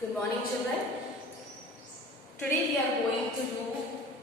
Good morning, children. Today we are going to do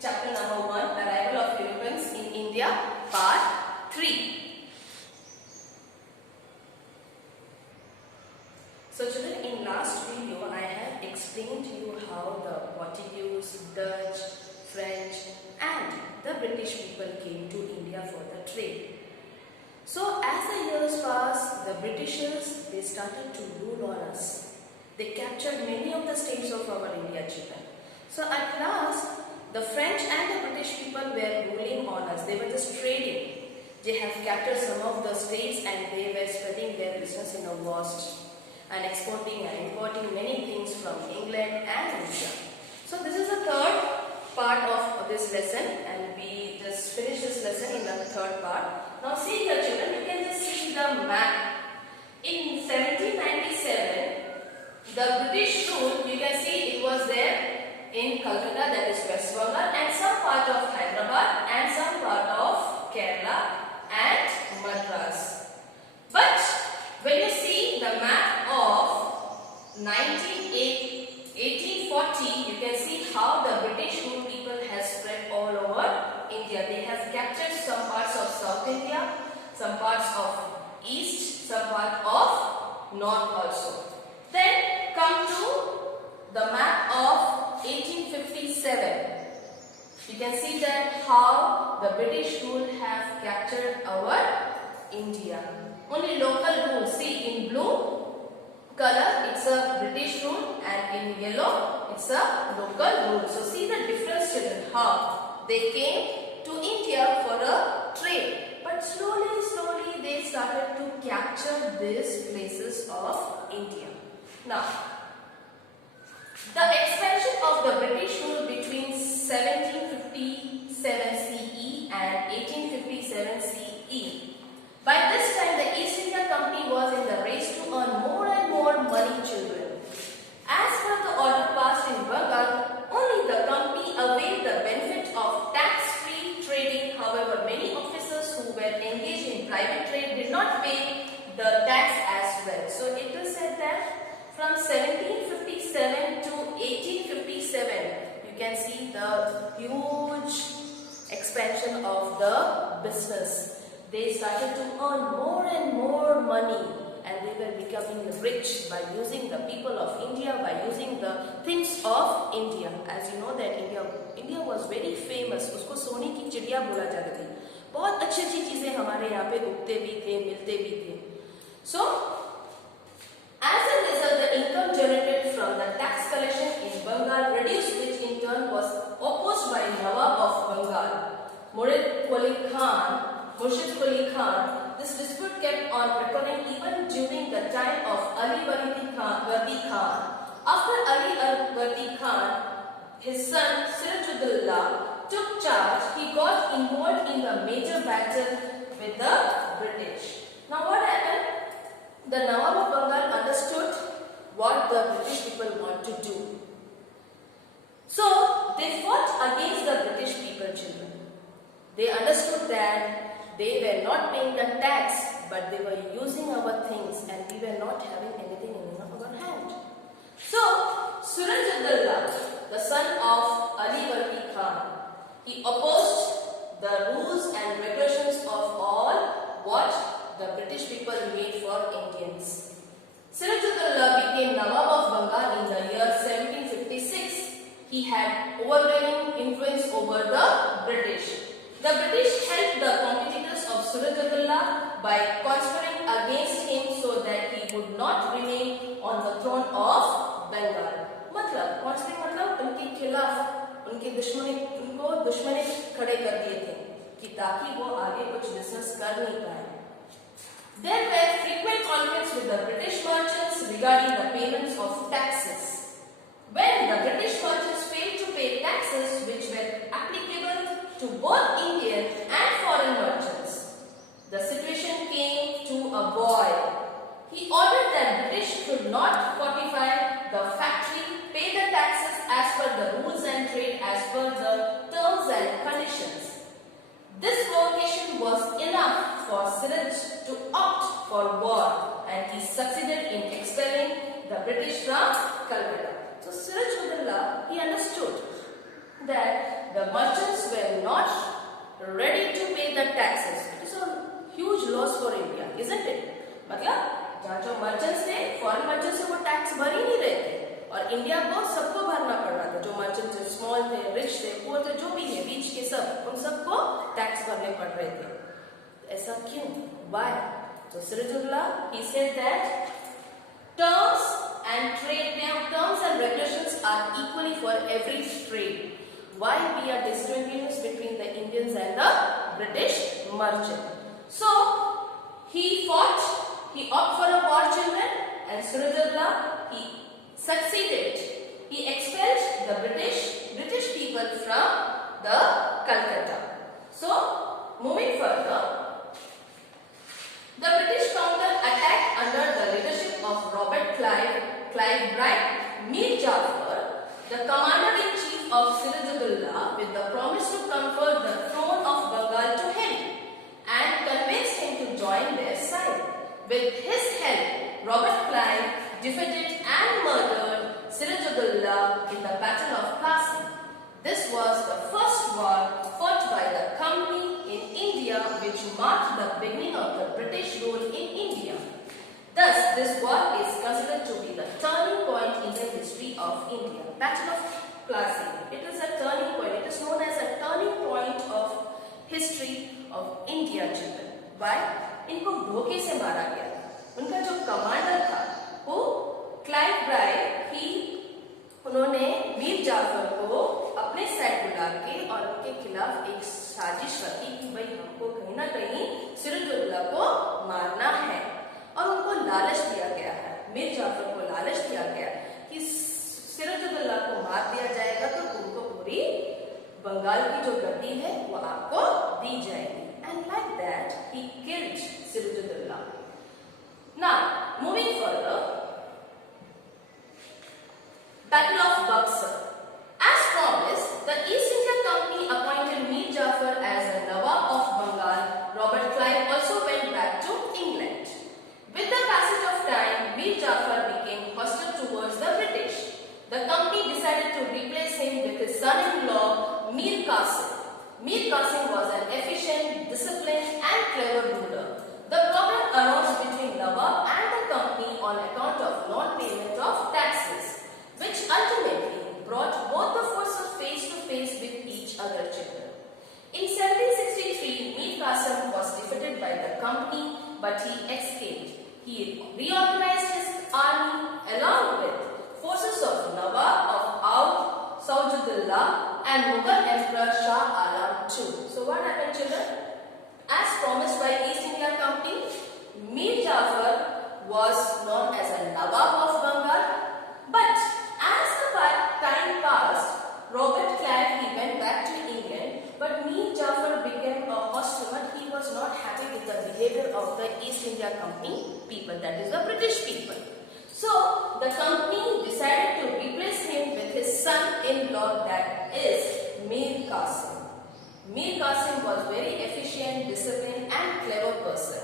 chapter number 1, Arrival of Europeans in India, part 3. So children, in last video I have explained to you how the Portuguese, Dutch, French and the British people came to India for the trade. So as the years passed, the Britishers, they started to rule on us. They captured many of the states of our India, children. So at last, the French and the British people were ruling on us. They were just trading. They have captured some of the states and they were spreading their business in a vast and exporting and importing many things from England and India. So this is the third part of this lesson, and we just finished this lesson in the third part. Now see here, children, you can just see the map. In 1797, the British rule, you can see it was there in Calcutta, that is West Bengal, and some part of Hyderabad and some part of Kerala and Madras. But when you see the map of 1840, you can see how the British rule people has spread all over India. They have captured some parts of South India, some parts of East, some part of North also. Then come to the map of 1857. You can see that how the British rule have captured our India. Only local rule. See, in blue color it's a British rule and in yellow it's a local rule. So see the difference, children, how they came to India for a trade. But slowly they started to capture these places of India. Now, the expansion of the British rule between 1757 CE and 1857 CE. By this time, the East India Company was in the race to earn more and more money, children. As per the order passed in Bengal, only the company availed the benefit of tax-free trading. However, many officers who were engaged in private trade did not pay the tax as well. So it is said that from 1757 to 1857, you can see the huge expansion of the business. They started to earn more and more money, and they were becoming rich by using the people of India, by using the things of India. As you know that India was very famous. उसको सोने की चिड़िया बोला जाता था. बहुत अच्छी चीजें हमारे यहाँ पे उगते भी थे, मिलते भी थे. So as a result, the income generated from the tax collection in Bengal reduced, which in turn was opposed by Nawab of Bengal, Muralkhan Khan. This dispute kept on recurring even during the time of Ali Wardi Khan. After Ali Wardi Khan, his son Sirajudullah took charge, he got involved in the major battle with the British. Now what happened? The Nawab of Bengal understood what the British people want to do. So they fought against the British people, children. They understood that they were not paying the tax, but they were using our things and we were not having anything in our hand. So Sirajudullah, the son of Ali Wardi Khan, he opposed the rules and regulations of all what the British people made for Indians. Sirajudullah became Nawab of Bengal in the year 1756. He had overwhelming influence over the British. The British helped the competitors of Sirajudullah by conspiring against him so that he would not remain on the throne of Bengal. मतलब conspiring मतलब उनके खिलाफ उनके दुश्मनी खड़े कर दिए थे कि ताकि वो आगे कुछ बिजनेस कर नहीं पाए. There were frequent conflicts with the British merchants regarding the payments of taxes. When the British merchants failed to pay taxes which were applicable to both Indian and foreign merchants, the situation came to a boil. He ordered that British should not fortify the factory, pay the taxes as per the rules and trade as per the terms and conditions. This provocation was enough for Siraj to opt for war, and he succeeded in expelling the British from Calcutta. that the merchants were not ready to pay the taxes. It is a huge loss for India, isn't it? मतलब जहाँ जो merchants थे, foreign merchants से वो tax भर ही नहीं रहे थे और इंडिया को सबको भरना पड़ रहा था. जो merchants थे, small थे, rich थे, poor थे, जो भी है, बीच के सब, उन सबको tax भरने पड़ रहे थे. ऐसा क्यों? Why? So Sirajullah, he said that terms and regulations are equally for every trade. Why we are discontinuous between the Indians and the British merchant? So he fought, he opted for a war, children, and Sirajullah, he succeeded. He expelled the British people from the Calcutta. So moving further, the British counter-attacked under the leadership of Robert Clive Bright, Mir Jafar, the commander-in-chief of Sirajullah, with the promise to confer the throne of Bengal to him and convinced him to join their side. With his help, Robert Clive defeated and murdered Sirajullah in the Battle of Plassey. This was the first war fought by the company in India, which marked the beginning of the British rule in India. Thus, this war is considered to be the turning point in the history of India. Battle of Plassey. It is a turning point. It is known as a turning point of history of India, children. Why? इनको धोखे से मारा गया. उनका जो commander था, वो Clive bright, उन्होंने मीर जाफर को अपने साइड बुला के और उनके खिलाफ एक साजिश रखी कि भाई हमको कहीं ना कहीं सिराजुद्दौला को मारना है और उनको लालच दिया गया है. मीर जाफर को लालच दिया गया कि सिराजुद्दौला को मार दिया जाएगा तो तुमको पूरी बंगाल की जो गद्दी है वो आपको दी जाएगी. And like that he killed Sirajullah. Now moving further, Battle of Buxar. As promised, the East India Company appointed Mir Jafar as the Nawab of Bengal. Robert Clive also went back to England. With the passage of time, Mir Jafar became hostile towards the British. The company decided to replace him with his son-in-law, Mir Qasim. Mir Qasim was an efficient, disciplined and clever ruler. The problem arose between Nawab and the company on account of non-payment of taxes, which ultimately brought both the forces face to face with each other, children. In 1763, Mir Qasim was defeated by the company, but he escaped. He reorganized his army along with forces of Nawab of Oudh, Saujudullah and Mughal Emperor Shah Alam II. So what happened, children? As promised by East India Company, Mir Jafar was known as a Nawab of Bengal, but as the time passed, Robert Clive, he went back to England, but Mir Jafar became a hostile. He was not happy with the behavior of the East India Company people, that is the British people. So the company decided to replace him with his son-in-law, that is Mir Qasim. Mir Qasim was very efficient, disciplined and clever person.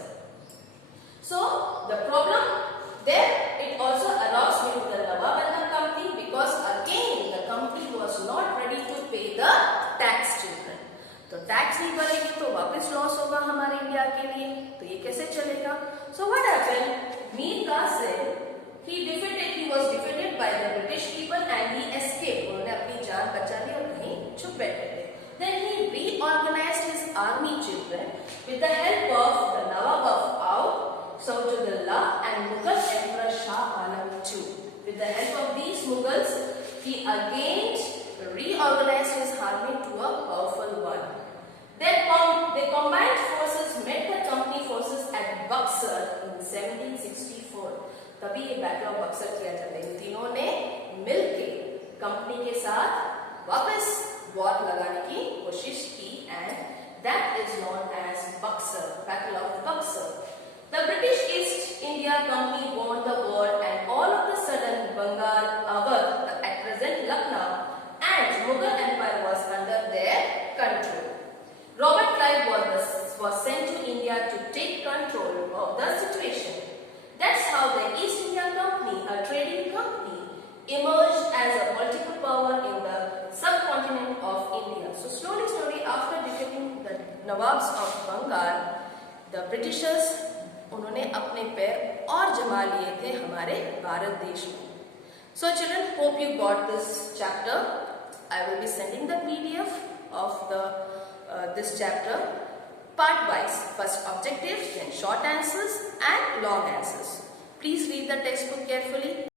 So the problem there, it also arose with the Nawab and the company, because again the company was not ready to pay the tax, children. तो tax नहीं भरेगी तो वापस loss होगा हमारे India के लिए, तो ये कैसे चलेगा? So what happened? Mir Qasim, he was defeated by the British people and he escaped. उन्होंने अपनी जान बचा ली और कहीं छुप बैठे थे. Then he reorganized his army, children, with the help of the Nawab of Oudh, Saujudullah and Mughal Emperor Shah Alam II. With the help of these Mughals, he again reorganized his army to a powerful one. They combined forces met the company forces at Buxar in 1764. तभी ये battle of Buxar किया जाता है. तीनों ने मिलके company के साथ वापस वॉर लगाने की कोशिश की and that is known as Buxar, Battle of Buxar. The British East India Company won the war and all of a sudden Bengal, Awadh, at present Lucknow, and Mughal Empire was under their control. Robert Clive was sent to India to take control of the situation. That's how the East India Company, a trading company, emerged as a political power in the subcontinent of Nawabs of Bengal, the Britishers, उन्होंने अपने पैर और जमा लिए थे हमारे भारत देश में. So children, hope you got this chapter. I will be sending the PDF of this chapter part wise. First objectives, then short answers and long answers. Please read the textbook carefully.